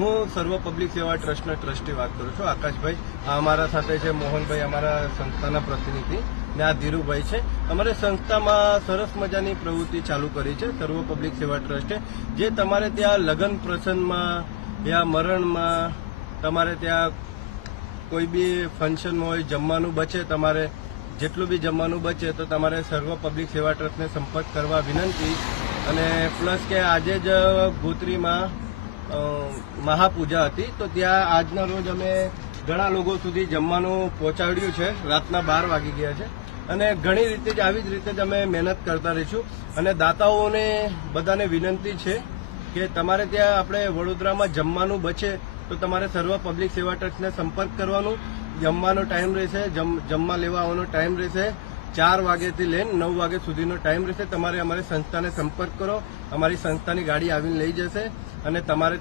હું સર્વ પબ્લિક સેવા ટ્રસ્ટના ટ્રસ્ટી વાત કરું છું, આકાશભાઈ. આ અમારા સાથે છે મોહનભાઈ, અમારા સંસ્થાના પ્રતિનિધિ, ને આ ધીરુભાઈ છે. અમારે સંસ્થામાં સરસ મજાની પ્રવૃત્તિ ચાલુ કરી છે સર્વ પબ્લિક સેવા ટ્રસ્ટે. જે તમારે ત્યાં લગ્ન પ્રસંગમાં યા મરણમાં, તમારે ત્યાં કોઈ બી ફંક્શન હોય, જમવાનું બચે, તમારે જેટલું બી જમવાનું બચે તો તમારે સર્વ પબ્લિક સેવા ટ્રસ્ટને સંપર્ક કરવા વિનંતી. અને પ્લસ કે આજે જ ગોત્રીમાં મહાપૂજા હતી, તો ત્યાં આજના રોજ અમે ઘણા લોકો સુધી જમવાનું પહોંચાડ્યું છે. રાતના 12 વાગી ગયા છે અને ઘણી રીતે જ આવી જ રીતે જ અમે મહેનત કરતા રહીશું. અને દાતાઓને બધાને વિનંતી છે કે તમારે ત્યાં આપણે વડોદરામાં જમવાનું બચે તો તમારે સર્વ પબ્લિક સેવા ટ્રસ્ટને સંપર્ક કરવાનું. જમવાનો ટાઈમ રહેશે, જમવા લેવા આવવાનો ટાઈમ રહેશે 4 વાગ્યાથી લઈને 9 વાગ્યા સુધીનો ટાઈમ રહેશે. તમારે અમારી સંસ્થાને સંપર્ક કરો, અમારી સંસ્થાની ગાડી આવીને લઈ જશે અને તમારે